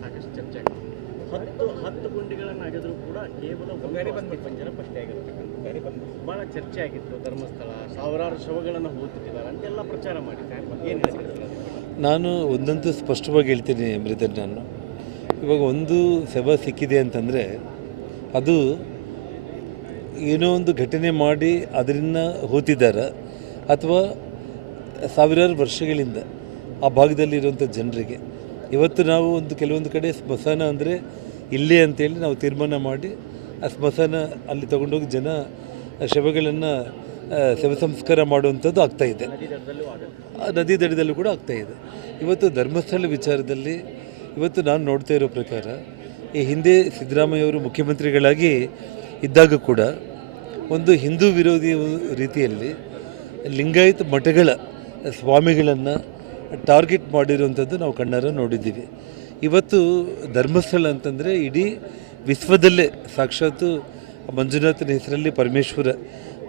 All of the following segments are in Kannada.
ಸಾಕಷ್ಟು ಚರ್ಚೆ ಆಗ್ತದೆ. ಹತ್ತು ಹತ್ತು ಗುಂಡಿಗಳನ್ನು ಅಗೆದ್ರು ಕೂಡ ಕೇವಲ ಒಂದು ಬಂದ ಪಂಜರ ಪತ್ತೆ ಆಗಿರ್ತಕ್ಕಂಥ ಭಾಳ ಚರ್ಚೆ ಆಗಿತ್ತು ಧರ್ಮಸ್ಥಳ ಸಾವಿರಾರು ಶವಗಳನ್ನು ಹೋಗ್ತಿದ್ದಾರೆ ಅಂತೆಲ್ಲ ಪ್ರಚಾರ ಮಾಡಿ ಏನು ಹೇಳ್ತೀರಿ? ನಾನು ಒಂದಂತೂ ಸ್ಪಷ್ಟವಾಗಿ ಹೇಳ್ತೀನಿ ಬ್ರಿದರ್ ನಾನು. ಇವಾಗ ಒಂದು ಶವ ಸಿಕ್ಕಿದೆ ಅಂತಂದರೆ ಅದು ಏನೋ ಒಂದು ಘಟನೆ ಮಾಡಿ ಅದರಿಂದ ಹೋತಿದ್ದಾರೆ ಅಥವಾ ಸಾವಿರಾರು ವರ್ಷಗಳಿಂದ ಆ ಭಾಗದಲ್ಲಿರುವಂಥ ಜನರಿಗೆ. ಇವತ್ತು ನಾವು ಒಂದು ಕೆಲವೊಂದು ಕಡೆ ಸ್ಮಶಾನ ಅಂದರೆ ಇಲ್ಲಿ ಅಂತೇಳಿ ನಾವು ತೀರ್ಮಾನ ಮಾಡಿ ಆ ಸ್ಮಶಾನ ಅಲ್ಲಿ ತಗೊಂಡೋಗಿ ಜನ ಶವಗಳನ್ನು ಶವ ಸಂಸ್ಕಾರ ಮಾಡುವಂಥದ್ದು ಆಗ್ತಾಯಿದೆ ನದಿ ದಡದಲ್ಲೂ ಆಗುತ್ತೆ ಆ ನದಿ ದಡದಲ್ಲೂ ಕೂಡ ಆಗ್ತಾ ಇದೆ. ಇವತ್ತು ಧರ್ಮಸ್ಥಳ ವಿಚಾರದಲ್ಲಿ ಇವತ್ತು ನಾನು ನೋಡ್ತಾ ಇರೋ ಪ್ರಕಾರ ಈ ಹಿಂದೆ ಸಿದ್ದರಾಮಯ್ಯವರು ಮುಖ್ಯಮಂತ್ರಿಗಳಾಗಿ ಇದ್ದಾಗ ಕೂಡ ಒಂದು ಹಿಂದೂ ವಿರೋಧಿ ರೀತಿಯಲ್ಲಿ ಲಿಂಗಾಯತ ಮಠಗಳ ಸ್ವಾಮಿಗಳನ್ನು ಟಾರ್ಗೆಟ್ ಮಾಡಿರುವಂಥದ್ದು ನಾವು ಕಣ್ಣಾರ ನೋಡಿದ್ದೀವಿ. ಇವತ್ತು ಧರ್ಮಸ್ಥಳ ಅಂತಂದರೆ ಇಡೀ ವಿಶ್ವದಲ್ಲೇ, ಸಾಕ್ಷಾತ್ತು ಮಂಜುನಾಥನ ಹೆಸರಲ್ಲಿ ಪರಮೇಶ್ವರ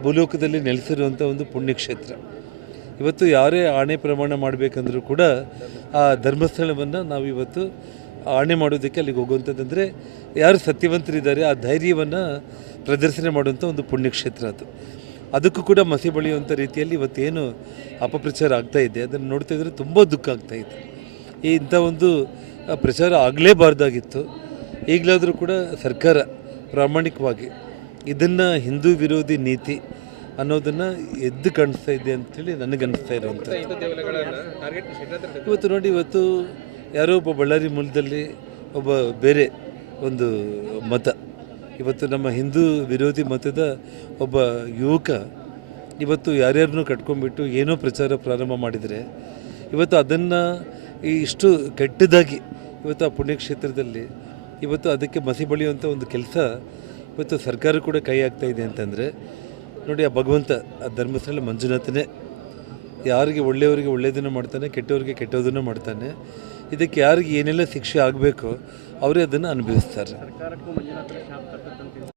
ಭೂಲೋಕದಲ್ಲಿ ನೆಲೆಸಿರುವಂಥ ಒಂದು ಪುಣ್ಯಕ್ಷೇತ್ರ. ಇವತ್ತು ಯಾರೇ ಆಣೆ ಪ್ರಮಾಣ ಮಾಡಬೇಕಂದ್ರೂ ಕೂಡ ಆ ಧರ್ಮಸ್ಥಳವನ್ನು ನಾವು ಇವತ್ತು ಆಣೆ ಮಾಡೋದಕ್ಕೆ ಅಲ್ಲಿಗೆ ಹೋಗುವಂಥದ್ದಂದರೆ ಯಾರು ಸತ್ಯವಂತರಿದ್ದಾರೆ ಆ ಧೈರ್ಯವನ್ನು ಪ್ರದರ್ಶನ ಮಾಡುವಂಥ ಒಂದು ಪುಣ್ಯಕ್ಷೇತ್ರ ಅದು. ಅದಕ್ಕೂ ಕೂಡ ಮಸಿ ಬಳಿಯುವಂಥ ರೀತಿಯಲ್ಲಿ ಇವತ್ತೇನು ಅಪಪ್ರಚಾರ ಆಗ್ತಾ ಇದೆ. ಅದನ್ನು ನೋಡ್ತಾ ಇದ್ದರೆ ತುಂಬ ದುಃಖ ಆಗ್ತಾ ಇದೆ. ಈ ಇಂಥ ಒಂದು ಪ್ರಚಾರ ಆಗಲೇಬಾರ್ದಾಗಿತ್ತು. ಈಗಲಾದರೂ ಕೂಡ ಸರ್ಕಾರ ಪ್ರಾಮಾಣಿಕವಾಗಿ ಇದನ್ನು ಹಿಂದೂ ವಿರೋಧಿ ನೀತಿ ಅನ್ನೋದನ್ನು ಎದ್ದು ಕಾಣಿಸ್ತಾ ಇದೆ ಅಂಥೇಳಿ ನನಗೆ ಅನಿಸ್ತಾ ಇರುವಂಥದ್ದು. ಇವತ್ತು ನೋಡಿ, ಇವತ್ತು ಯಾರೋ ಒಬ್ಬ ಬಳ್ಳಾರಿ ಮೂಲದಲ್ಲಿ ಒಬ್ಬ ಬೇರೆ ಒಂದು ಮತ ಇವತ್ತು ನಮ್ಮ ಹಿಂದೂ ವಿರೋಧಿ ಮತದ ಒಬ್ಬ ಯುವಕ ಇವತ್ತು ಯಾರ್ಯಾರನ್ನೂ ಕಟ್ಕೊಂಡ್ಬಿಟ್ಟು ಏನೋ ಪ್ರಚಾರ ಪ್ರಾರಂಭ ಮಾಡಿದರೆ, ಇವತ್ತು ಅದನ್ನು ಈ ಇಷ್ಟು ಕೆಟ್ಟದಾಗಿ ಇವತ್ತು ಆ ಪುಣ್ಯಕ್ಷೇತ್ರದಲ್ಲಿ ಇವತ್ತು ಅದಕ್ಕೆ ಮಸಿ ಬಳಿಯುವಂಥ ಒಂದು ಕೆಲಸ ಇವತ್ತು ಸರ್ಕಾರ ಕೂಡ ಕೈ ಆಗ್ತಾ ಇದೆ ಅಂತಂದರೆ, ನೋಡಿ ಆ ಭಗವಂತ, ಆ ಧರ್ಮಸ್ಥಳ ಮಂಜುನಾಥನೇ, ಯಾರಿಗೆ ಒಳ್ಳೆಯವರಿಗೆ ಒಳ್ಳೆಯದನ್ನು ಮಾಡ್ತಾನೆ, ಕೆಟ್ಟವರಿಗೆ ಕೆಟ್ಟೋದನ್ನು ಮಾಡ್ತಾನೆ ಇದಕ್ಕೆ ಯಾರಿಗೆ ಏನೆಲ್ಲ ಶಿಕ್ಷೆ ಆಗಬೇಕು ಅವರೇ ಅದನ್ನು ಅನುಭವಿಸ್ತಾರೆ.